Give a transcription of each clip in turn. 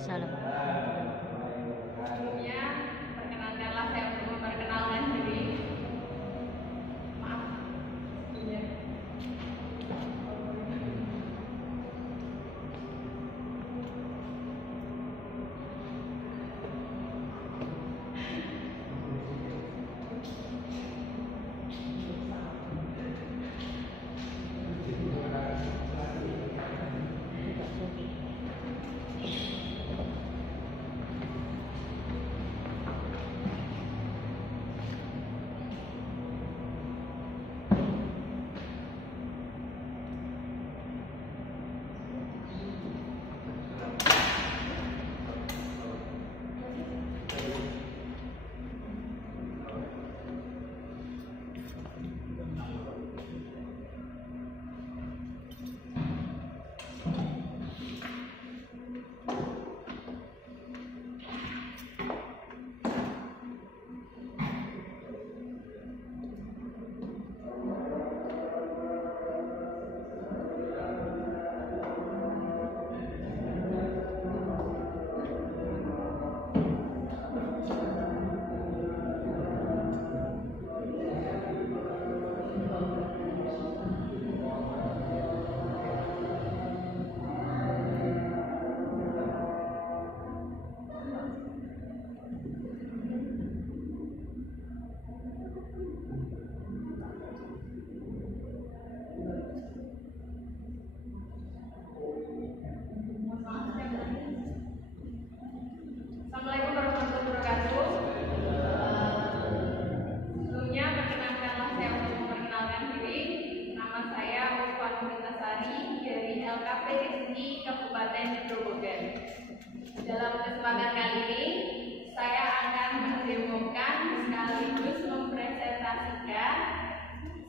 Waalaikumsalam. Sebelumnya, perkenalkanlah saya untuk memperkenalkan diri. Maaf. Sebelumnya. Assalamualaikum warahmatullahi wabarakatuh. Sebelumnya, perkenalkanlah saya untuk memperkenalkan diri. Nama saya Uswan Purintasari dari LKP Rizki Kabupaten Grobogan. Dalam kesempatan kali ini, saya akan mendemokan sekaligus mempresentasikan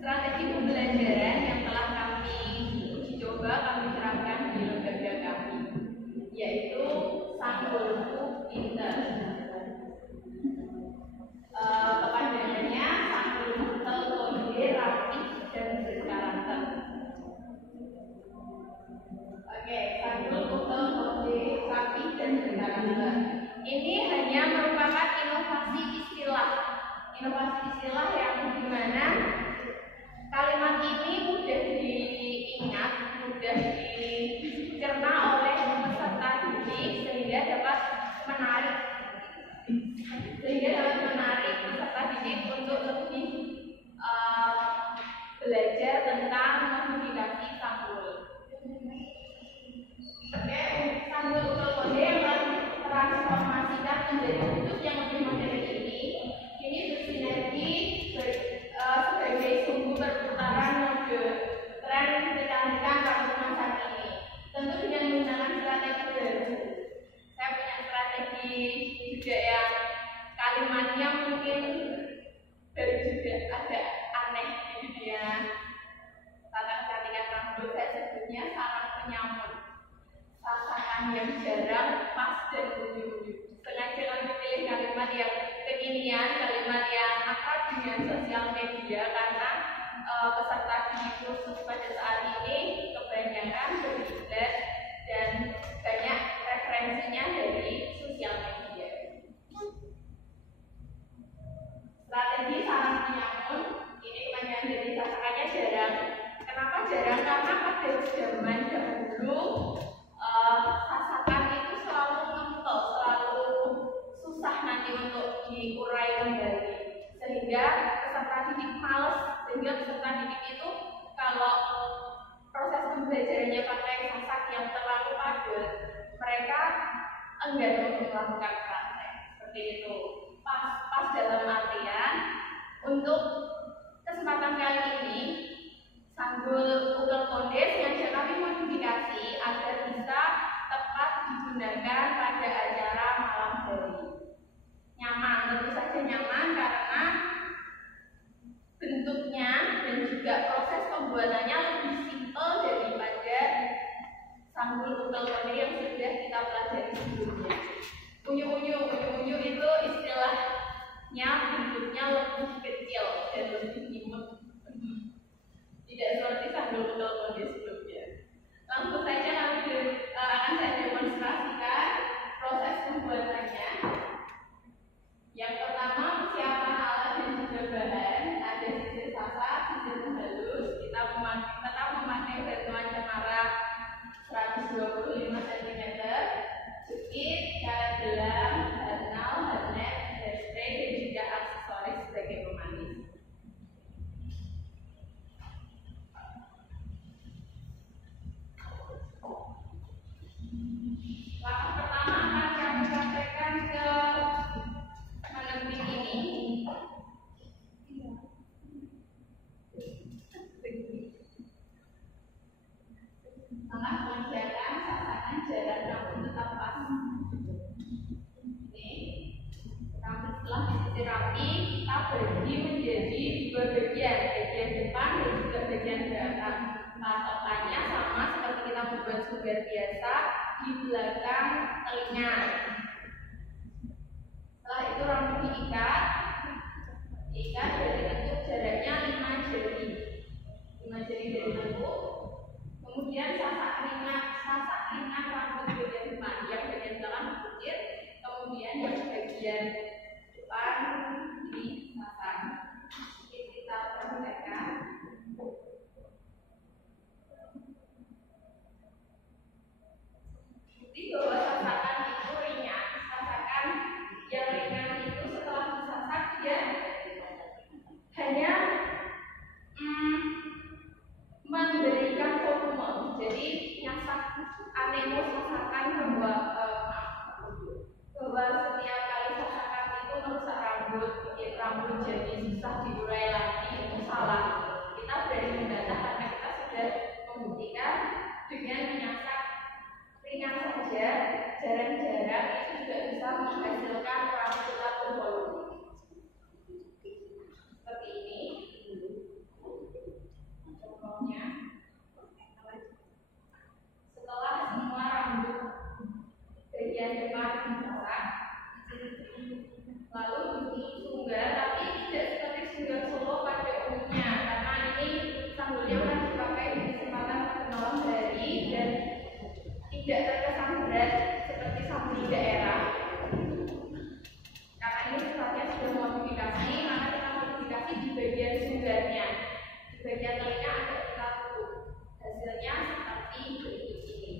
strategi pembelajaran yang telah kami uji coba kami terapkan di lembaga kami, yaitu Sanggulku Pinter. Kepanjangannya Sanggulku Konde Rapih dan Berkarakter. Oke, Sanggulku Konde Rapih dan Berkarakter. Ini hanya merupakan inovasi istilah yang dimana kalimat ini mudah diingat, mudah dicerna oleh peserta didik sehingga dapat menarik peserta didik untuk lebih belajar tentang modifikasi sanggul. Oke, sanggul ukel konde yang transformasikan menjadi bentuk yang lebih modern ini bersinergi sebagai sumbu perputaran mode tren kecantikan pada masa kini. Tentu dengan menggunakan strategi baru. Saya punya strategi juga yang kalimatnya mungkin dari juga agak aneh gitu dia. Tata kecantikan rambut saya sebutnya saraf penyamun. Sasaran yang jarang, pas dan unyu-unyu. Sengaja kami pilih kalimat yang kekinian, kalimat yang akrab dengan sosial media karena peserta di kursus pada saat ini kebanyakan berminat dan banyak referensinya dari sosial media. Strategi saraf penyamun ini kebanyakan dari sasarannya jarang. Kenapa jarang? Karena pada zaman dahulu sasaran itu selalu mentok, selalu susah nanti untuk diurai kembali, sehingga peserta didik males, sehingga peserta didik itu kalau proses pembelajarannya pakai sasak yang terlalu padat, mereka enggan untuk melakukan praktek seperti itu. Pas dalam artian untuk kesempatan kali ini sanggul ukel konde sengaja kami modifikasi agar bisa tepat digunakan pada acara malam hari. Nyaman, tentu saja nyaman karena bentuknya dan juga proses pembuatannya lebih simpel daripada sanggul ukel konde yang sudah kita pelajari sebelumnya. Unyu-unyu itu istilahnya bentuknya lebih kecil dan lebih imut. Tidak seperti sanggul ukel konde sebelumnya. Langsung saja kami akan saya demonstrasikan 25 cm, jepit, karet gelang, harnal, harnet, hairspray, dan juga aksesoris sebagai pemanis. Langkah pertama akan kami sampaikan ke mannequin ini. Langkah pengerjaan sasaran jarak rambut tetap pas. Ini rambut setelah disisir rapi, kita bagi menjadi dua bagian, bagian depan dan juga bagian belakang. Patokannya sama seperti kita membuat sumber biasa di belakang telinga. Setelah itu rambut diikat dari tengkuk jaraknya 5 jari, 5 jari dari tengkuk. Kemudian sasak ringan rambut bagian depan, yang bagian belakang dikucir, kemudian yang bagian depan ini sasak. Kita praktekkan. Bukti bahwa sasakan itu ringan. Sasakan yang ringan itu setelah disasak dia hanya memberikan volume. Jadi yang anemo sasakan bahwa setiap kali sasakan itu merusak rambut, bikin rambut jadi susah diurai lagi, itu salah. Kita berani membantah karena kita sudah membuktikan dengan menyasak ringan saja, jarang-jarang itu juga bisa menghasilkan rambut bervolume. Seperti ini. Contohnya, setelah semua rambut bagian depan disasak, lalu sunggar, tapi tidak seperti sunggar Solo pada umumnya, karena ini sanggulnya kan dipakai di kesempatan malam hari dan tidak terkesan berat seperti sanggul di daerah. Karena ini sifatnya sudah modifikasi, maka kita modifikasi di bagian sunggarnya. Di bagian telinga agak kita tutup. Hasilnya seperti berikut ini.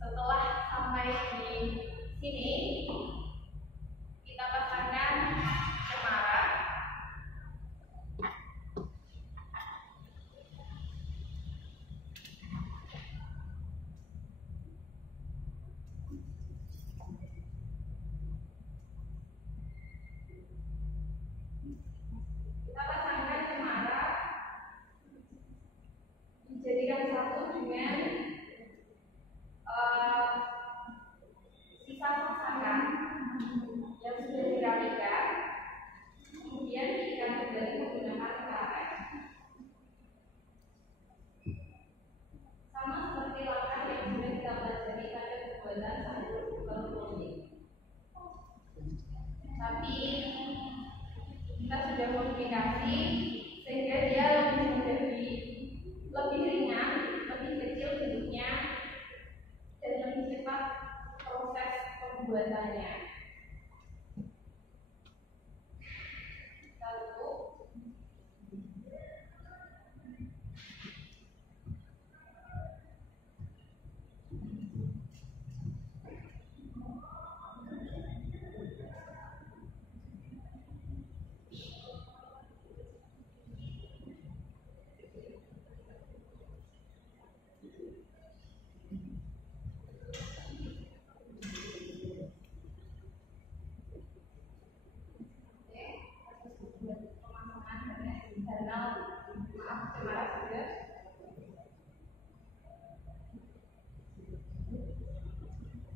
Setelah sampai di sini, kita pasangkan cemara. Dijadikan satu dengan sisa sasakan yang sudah dirapikan, kemudian diikat kembali menggunakan karet. Sama seperti langkah yang sudah kita pelajari pada pembuatan sanggul bervolume. Tapi kita sudah modifikasi sehingga dia lebih ringan, lebih kecil bentuknya, dan lebih cepat proses pembuatannya. Lalu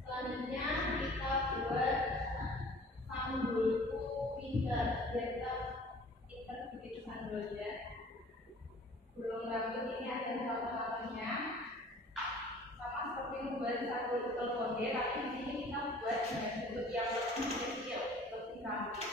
selanjutnya kita buat sanggulku pinter, biar kita pinter bikin sanggulnya. Burung rambut ini ada satu-satunya, sama seperti membuat sanggul konde, tapi di sini kita buat dengan bentuk yang lebih kecil, lebih ramping.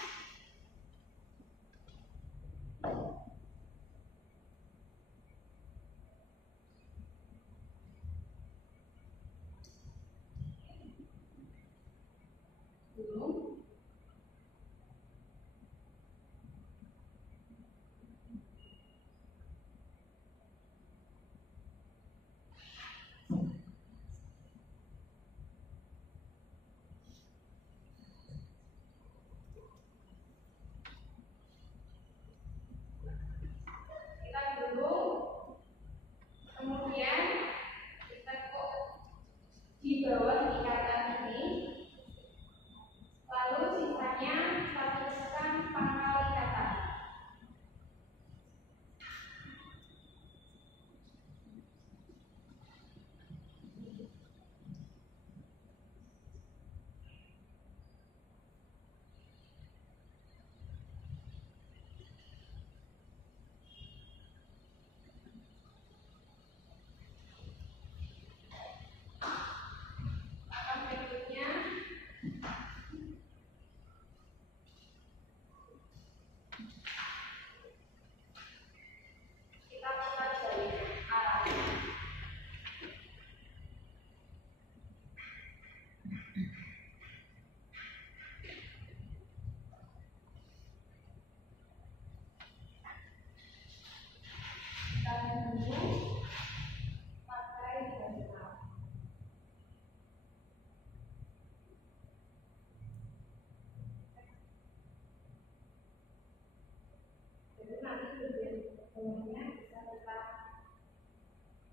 semuanya bisa tetap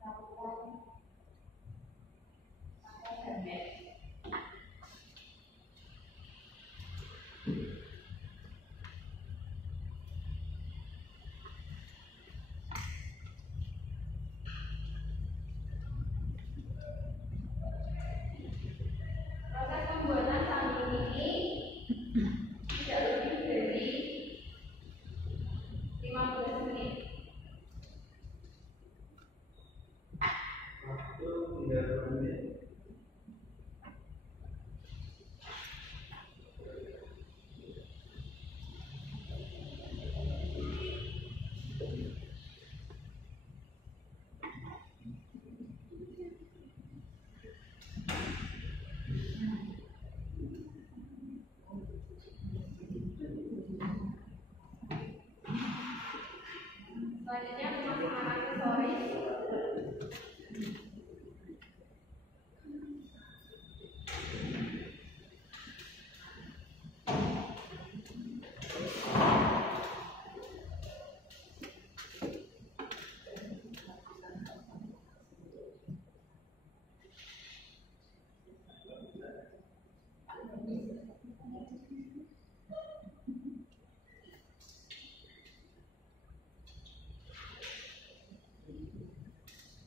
lakukan sampai habis. Proses pembuatan sambal ini tidak lebih dari 15 menit. Waktu 30 menit. Selanjutnya memasukkan aksesoris.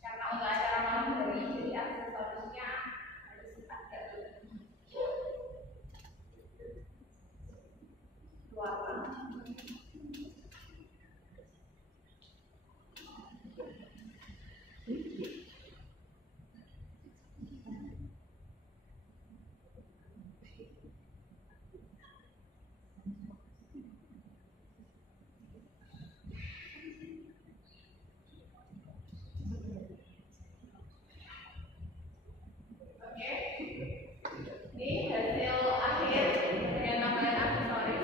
Karena untuk acara malam hari, jadi aksesorisnya harus agak lebih luar. Oke, ini hasil akhir dengan tambahan aksesoris.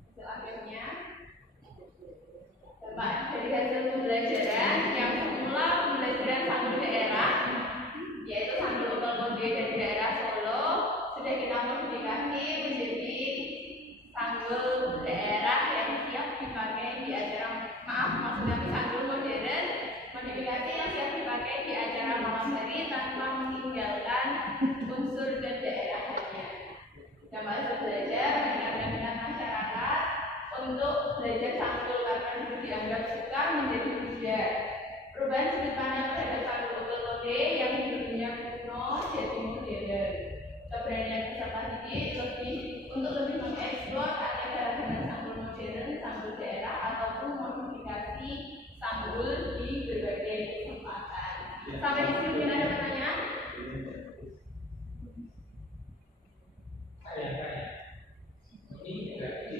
Hasil akhirnya dampak dari hasil pembelajaran yang semula pembelajaran sambal daerah, yaitu sambal lokal kode dari daerah Solo, sudah kita modifikasi menjadi sambal daerah yang siap dipakai di acara maksudnya sambal modern modifikasi yang siap dipakai di acara malam hari tanpa meninggalkan unsur kedaerahannya. Dampak hasil belajar meningkatkan minat masyarakat untuk belajar sambal karena itu dianggap suka menjadi budaya. Perubahan sudut pandang terhadap sambal lokal kode yang dulunya kuno jadi modern. Keberanian peserta didik untuk lebih mengeksplor aneka ragam sambal modern, sambal daerah ataupun modifikasi sambal di berbagai kesempatan. Sampai di sini ada pertanyaan? Ini berarti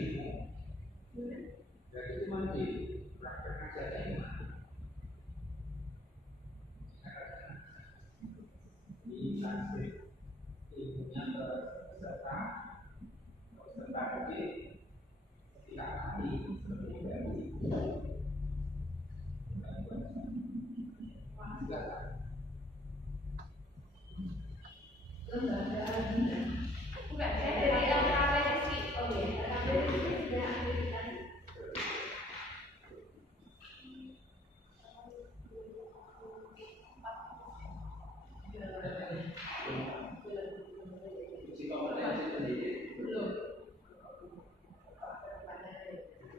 cuma di praktek saja gimana? Ini sanksi ilmunya peserta didik tidak ahli seperti dari Bukan, saya dari yang rapetisi. Oh iya, rapetisi sudah ambilkan. kompetensi pendidik Belum.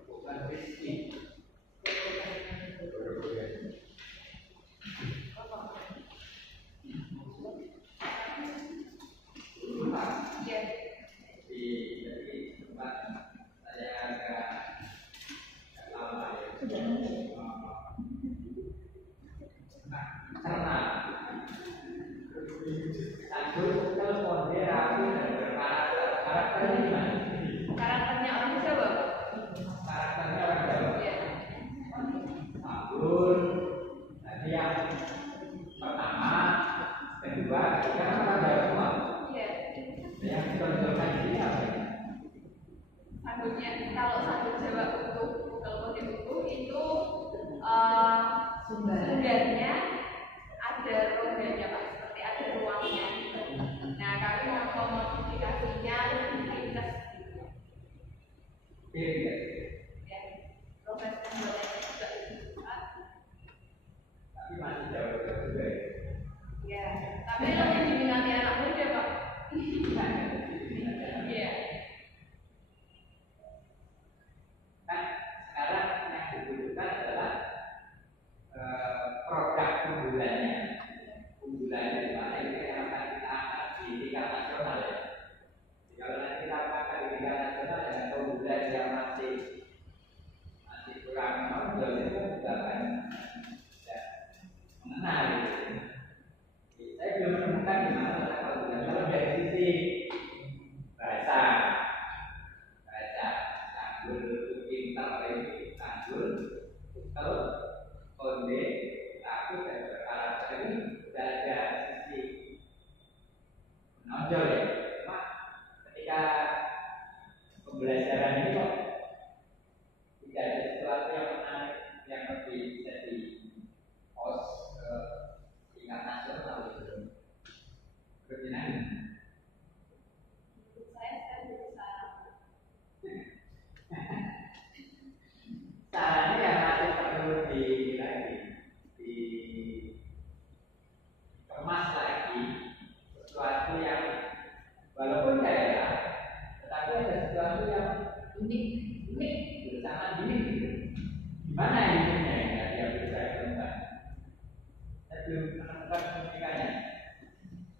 bukan fisik. Ya. Jadi tempat saya agak lama ya. Nah, karena satu telepon dia rapi dan berkarakter gimana? Karakternya orang Jawa. Karakternya orang Jawa. Ya. Abdul, tadi yang pertama, kedua, sekarang orang Jawa semua. Iya. Yang ditonjolkan ini apa? Sambutnya kalau sambut Jawa utuh, kalau kode utuh itu sumbernya ada rodanya Pak, seperti ada ruangnya. Nah ya. Ya, proses pembuatannya juga lebih cepat. Tapi masih jauh-jauh juga ya. Ya, tapi lebih diminati anak muda, Pak. Iya. Kan sekarang yang dibutuhkan adalah produk unggulannya. Unggulannya di mana itu yang akan kita angkat di tingkat nasional ya. Jadi kalau nanti kita angkat di tingkat nasional dengan keunggulan yang masih kurang menonjol itu kan juga akan tidak mengenal gitu. Saya belum menemukan di mana letak keunggulan. Kalau dari sisi bahasa, tanggul, pintar, tanggul, putel, konde, aku dan berkarakter ini sudah ada sisi menonjol ya. Cuma ketika pembelajaran ini kok tidak ada sesuatu yang menarik yang lebih bisa di host ke tingkat nasional gitu. Berkenan. Saya berusaha. Caranya yang masih perlu dikemas lagi sesuatu yang walaupun daerah, tetapi ada sesuatu yang unik, sangat unik gitu. Gimana uniknya yang bisa ditemukan? Saya belum menemukan keunikannya.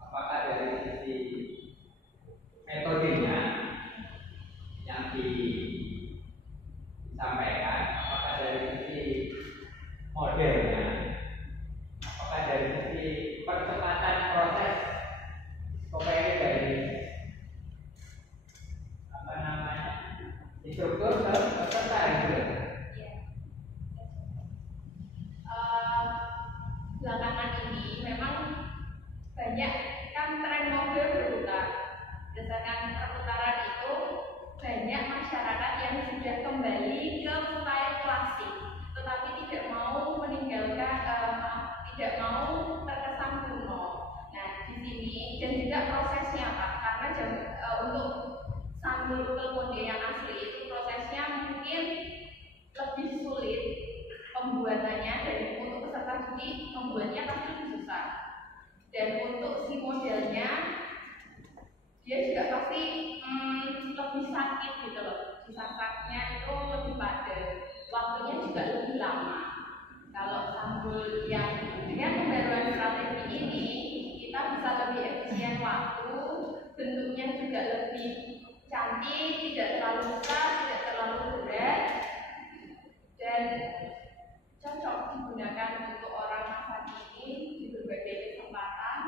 Apakah dari sisi metodenya yang disampaikan, apakah dari sisi modelnya, apakah dari sisi percepatan proses pokoknya dari apa namanya instruktur ke peserta gitu. Iya. Belakangan ini memang banyak kan tren mobil berputar. Berdasarkan perputaran itu banyak masyarakat yang sudah kembali ke style klasik, tetapi tidak mau meninggalkan, tidak mau terkesan kuno. Nah, di sini dan juga prosesnya Pak, karena untuk sanggul ukel konde yang asli itu prosesnya mungkin lebih sulit pembuatannya, dan untuk peserta didik membuatnya pasti lebih susah. Dan untuk si modelnya dia juga pasti lebih sakit gitu loh. Sisaknya itu lebih padat, waktunya juga lebih lama. Kalau sanggul yang dengan pembaruan strategi ini kita bisa lebih efisien waktu, bentuknya juga lebih cantik, tidak terlalu besar, tidak terlalu berat, dan cocok digunakan untuk orang masa kini di berbagai kesempatan.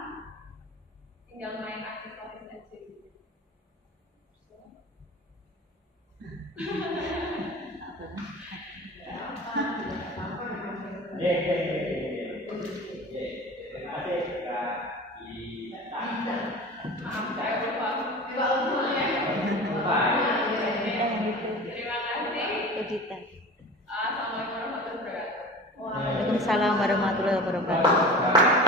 Tinggal main aksesoris aja. Terima kasih sudah didatangkan. Maaf, saya lupa. Coba usulnya. Terima kasih. Assalamualaikum warahmatullahi wabarakatuh. Waalaikumsalam warahmatullahi wabarakatuh.